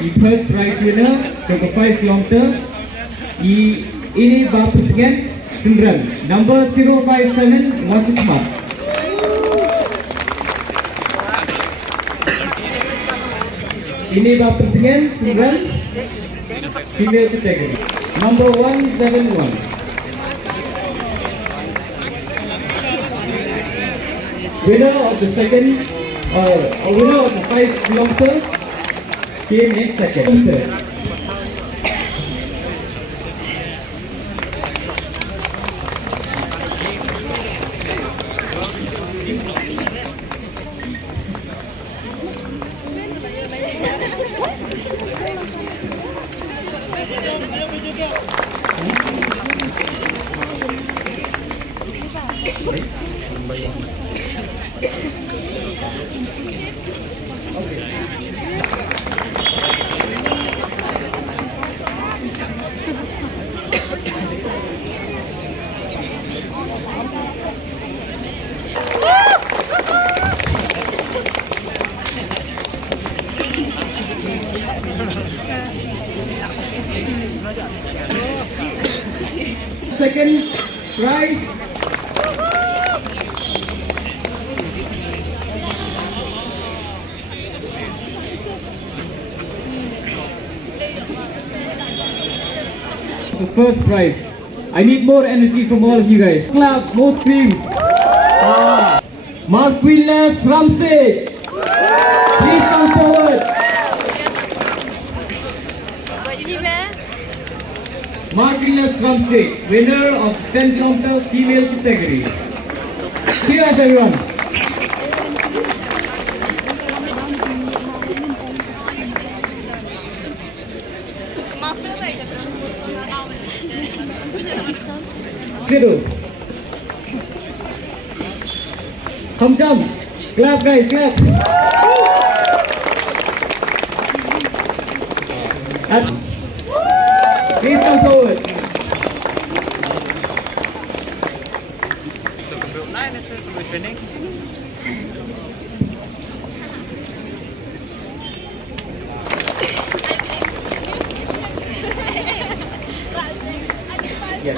The third prize winner took a 5 kilometers. Ini Bapak again, Sindran, number 057, Mochitma. Ini Bapak again, Sindran, female category, number 171. Winner of the second, winner of the 5 kilometers came in second. Second prize, the first prize. I need more energy from all of you guys. Clap, more scream. Marquillas Ramsey, please come forward. Marquillas Ramsey, winner of 10 kilometer female category. Cheers everyone. Zero. Jump. Clap guys, clap. Please come forward. Yes.